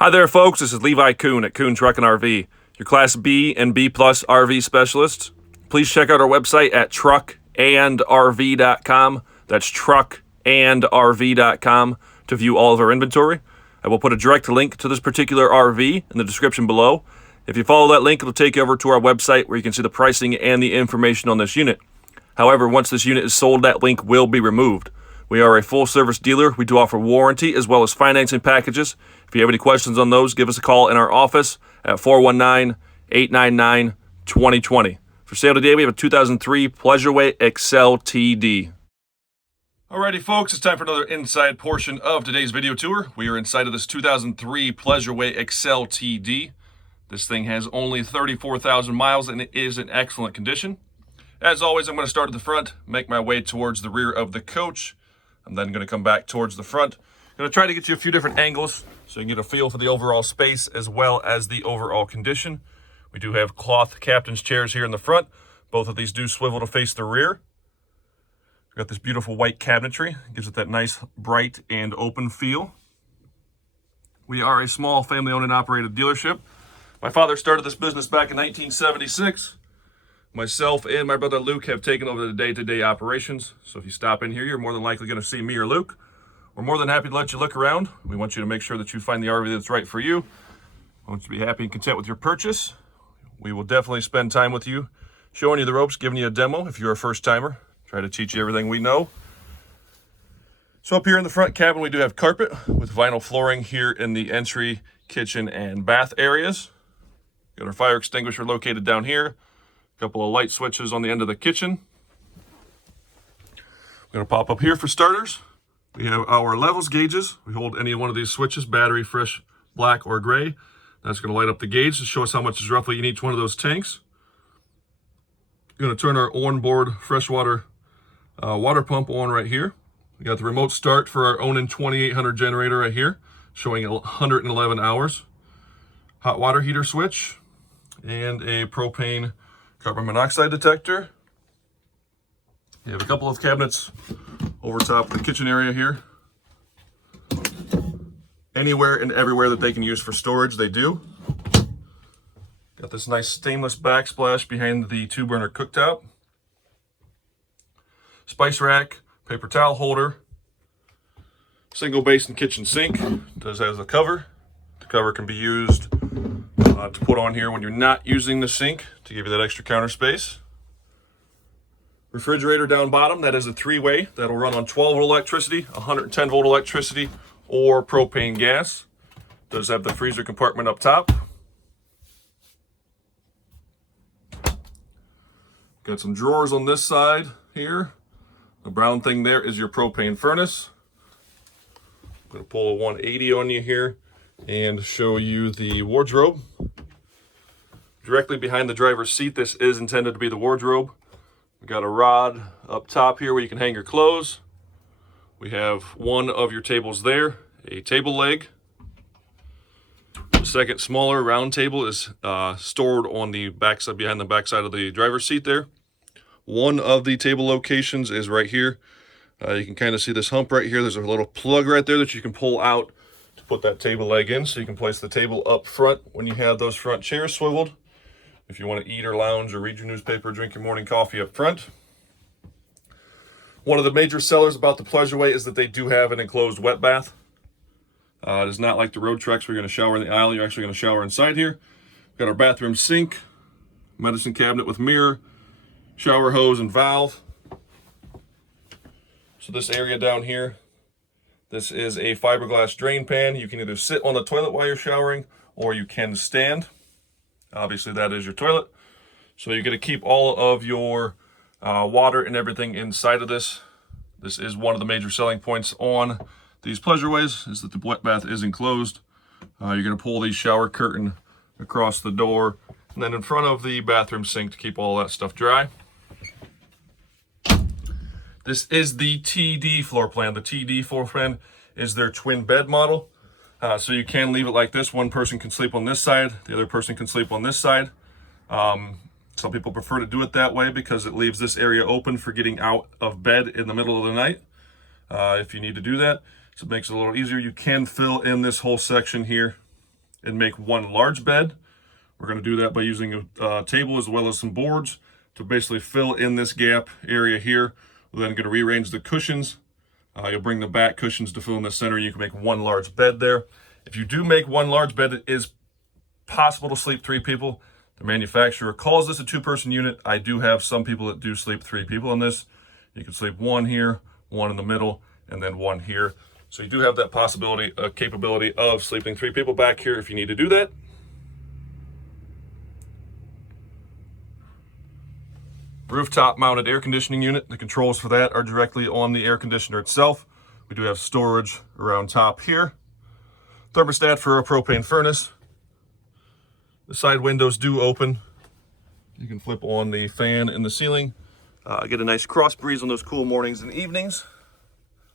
Hi there, folks. This is Levi Kuhn at Kuhn Truck and RV, your Class B and B Plus RV specialist. Please check out our website at truckandrv.com. That's truckandrv.com to view all of our inventory. I will put a direct link to this particular RV in the description below. If you follow that link, it'll take you over to our website where you can see the pricing and the information on this unit. However, once this unit is sold, that link will be removed. We are a full-service dealer. We do offer warranty as well as financing packages. If you have any questions on those, give us a call in our office at 419-899-2020. For sale today, we have a 2003 Pleasureway Excel TD. Alrighty, folks, it's time for another inside portion of today's video tour. We are inside of this 2003 Pleasureway Excel TD. This thing has only 34,000 miles and it is in excellent condition. As always, I'm going to start at the front, make my way towards the rear of the coach. I'm then going to come back towards the front. I'm going to try to get you a few different angles so you can get a feel for the overall space as well as the overall condition. We do have cloth captain's chairs here in the front. Both of these do swivel to face the rear. We've got this beautiful white cabinetry. It gives it that nice bright and open feel. We are a small family-owned and operated dealership. My father started this business back in 1976. Myself and my brother Luke have taken over the day-to-day operations. So if you stop in here, you're more than likely going to see me or Luke. We're more than happy to let you look around. We want you to make sure that you find the RV that's right for you. We want you to be happy and content with your purchase. We will definitely spend time with you, showing you the ropes, giving you a demo if you're a first timer. Try to teach you everything we know. So up here in the front cabin, we do have carpet with vinyl flooring here in the entry, kitchen, and bath areas. Got our fire extinguisher located down here. A couple of light switches on the end of the kitchen. We're going to pop up here for starters. We have our levels gauges. We hold any one of these switches, battery, fresh, black, or gray. That's going to light up the gauge to show us how much is roughly in each one of those tanks. We're going to turn our onboard freshwater water pump on right here. We got the remote start for our Onan 2800 generator right here, showing 111 hours. Hot water heater switch and a propane carbon monoxide detector. You have a couple of cabinets over top of the kitchen area here. Anywhere and everywhere that they can use for storage, they do. Got this nice stainless backsplash behind the 2-burner cooktop. Spice rack, paper towel holder, single basin kitchen sink. Does have a cover. The cover can be used to put on here when you're not using the sink to give you that extra counter space. Refrigerator down bottom, that is a 3-way. That'll run on 12 volt electricity, 110 volt electricity, or propane gas. Does have the freezer compartment up top. Got some drawers on this side here. The brown thing there is your propane furnace. I'm going to pull a 180 on you here and show you the wardrobe. Directly behind the driver's seat, this is intended to be the wardrobe. We got a rod up top here where you can hang your clothes. We have one of your tables there, a table leg. The second smaller round table is stored on the backside, behind the backside of the driver's seat there. One of the table locations is right here. You can kind of see this hump right here. There's a little plug right there that you can pull out to put that table leg in, so you can place the table up front when you have those front chairs swiveled. If you want to eat or lounge or read your newspaper, drink your morning coffee up front. One of the major sellers about the Pleasureway is that they do have an enclosed wet bath. It is not like the road trucks where you're going to shower in the aisle. You're actually going to shower inside here. We've got our bathroom sink, medicine cabinet with mirror, shower hose and valve. So this area down here, this is a fiberglass drain pan. You can either sit on the toilet while you're showering or you can stand. Obviously that is your toilet. So you're going to keep all of your water and everything inside of this. This is one of the major selling points on these Pleasureways, is that the wet bath is enclosed. You're going to pull the shower curtain across the door and then in front of the bathroom sink to keep all that stuff dry. This is the TD floor plan. The TD floor plan is their twin bed model. So you can leave it like this. One person can sleep on this side, the other person can sleep on this side. Some people prefer to do it that way because it leaves this area open for getting out of bed in the middle of the night. If you need to do that, so it makes it a little easier. You can fill in this whole section here and make one large bed. We're going to do that by using a table as well as some boards to basically fill in this gap area here. We're then going to rearrange the cushions. You'll bring the back cushions to fill in the center. You can make one large bed there. If you do make one large bed, it is possible to sleep 3 people. The manufacturer calls this a 2-person unit. I do have some people that do sleep 3 people in this. You can sleep 1 here, 1 in the middle, and then 1 here. So you do have that possibility, capability of sleeping 3 people back here if you need to do that. Rooftop mounted air conditioning unit. The controls for that are directly on the air conditioner itself. We do have storage around top here. Thermostat for a propane furnace. The side windows do open. You can flip on the fan in the ceiling. Get a nice cross breeze on those cool mornings and evenings.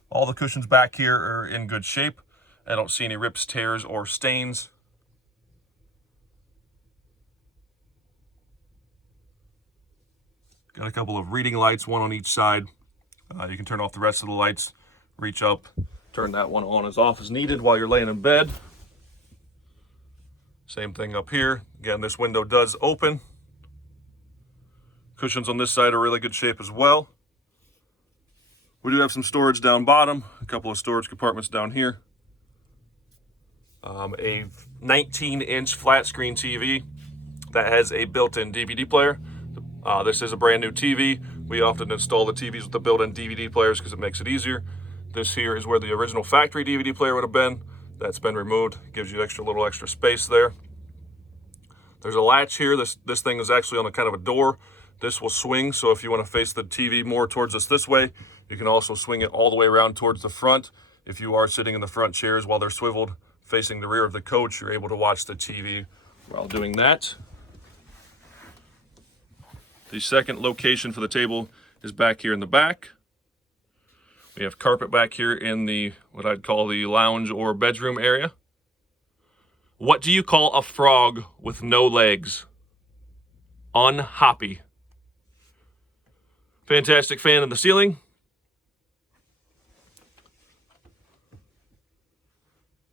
All the cushions back here are in good shape. I don't see any rips, tears, or stains. Got a couple of reading lights, one on each side. You can turn off the rest of the lights, reach up, turn that one on as off as needed while you're laying in bed. Same thing up here. Again, this window does open. Cushions on this side are really good shape as well. We do have some storage down bottom, a couple of storage compartments down here. A 19-inch flat screen TV that has a built-in DVD player. This is a brand new TV. We often install the TVs with the built-in DVD players because it makes it easier. This here is where the original factory DVD player would have been. That's been removed. It gives you little extra space there. There's a latch here. This thing is actually on a kind of a door. This will swing, so if you want to face the TV more towards us this way, you can also swing it all the way around towards the front. If you are sitting in the front chairs while they're swiveled facing the rear of the coach, you're able to watch the TV while doing that. The second location for the table is back here in the back. We have carpet back here in the, what I'd call the lounge or bedroom area. What do you call a frog with no legs? Unhoppy. Fantastic fan in the ceiling.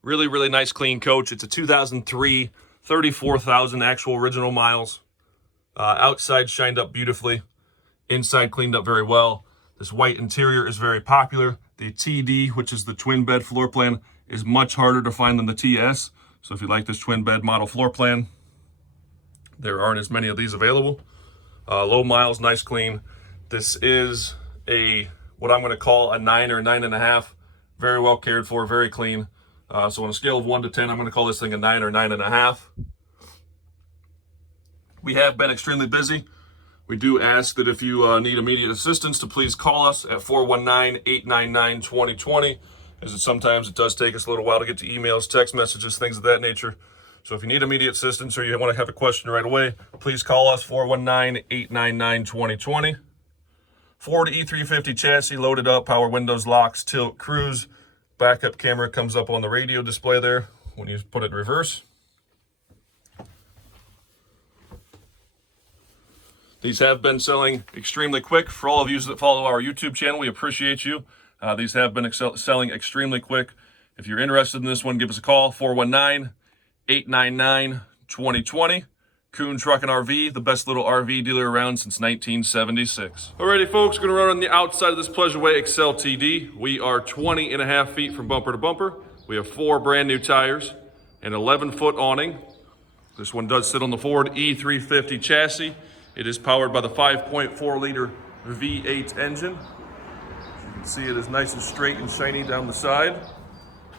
Really, really nice clean coach. It's a 2003, 34,000 actual original miles. Outside shined up beautifully. Inside cleaned up very well. This white interior is very popular. The TD, which is the twin bed floor plan, is much harder to find than the TS. So if you like this twin bed model floor plan, there aren't as many of these available. Low miles, nice clean. This is what I'm going to call a 9 or 9.5. Very well cared for, very clean. So on a scale of 1 to 10, I'm going to call this thing a 9 or 9.5. We have been extremely busy. We do ask that if you need immediate assistance to please call us at 419-899-2020, as sometimes it does take us a little while to get to emails, text messages, things of that nature. So if you need immediate assistance or you want to have a question right away, please call us 419-899-2020. Ford E350 chassis loaded up, power windows, locks, tilt, cruise. Backup camera comes up on the radio display there when you put it in reverse. These have been selling extremely quick. For all of you that follow our YouTube channel, we appreciate you. These have been selling extremely quick. If you're interested in this one, give us a call, 419-899-2020. Kuhn Truck and RV, the best little RV dealer around since 1976. Alrighty, folks, going to run on the outside of this Pleasureway Excel TD. We are 20.5 feet from bumper to bumper. We have 4 brand new tires, an 11-foot awning. This one does sit on the Ford E350 chassis. It is powered by the 5.4 liter V8 engine. As you can see, it is nice and straight and shiny down the side.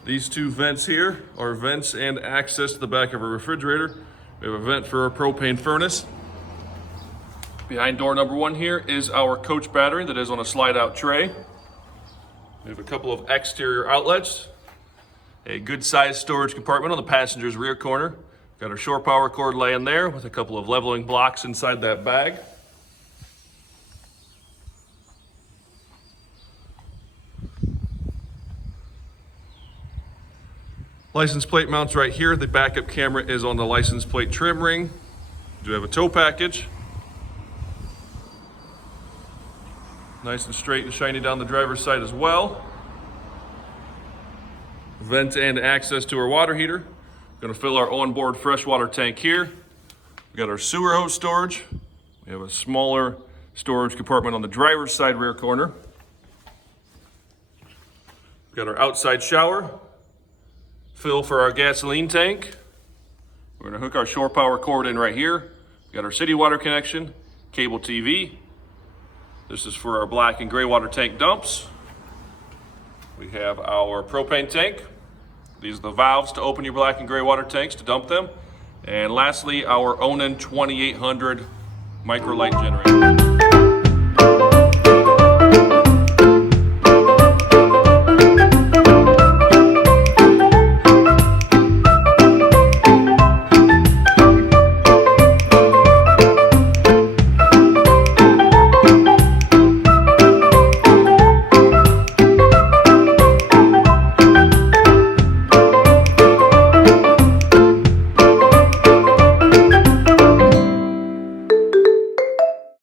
These 2 vents here are vents and access to the back of a refrigerator. We have a vent for a propane furnace. Behind door number 1 here is our coach battery that is on a slide-out tray. We have a couple of exterior outlets. A good-sized storage compartment on the passenger's rear corner. Got our shore power cord laying there with a couple of leveling blocks inside that bag. License plate mounts right here. The backup camera is on the license plate trim ring. We do have a tow package. Nice and straight and shiny down the driver's side as well. Vent and access to our water heater. Gonna fill our onboard freshwater tank here. We got our sewer hose storage. We have a smaller storage compartment on the driver's side rear corner. We've got our outside shower, fill for our gasoline tank. We're gonna hook our shore power cord in right here. We've got our city water connection, cable TV. This is for our black and gray water tank dumps. We have our propane tank. These are the valves to open your black and gray water tanks to dump them. And lastly, our Onan 2800 micro light generator.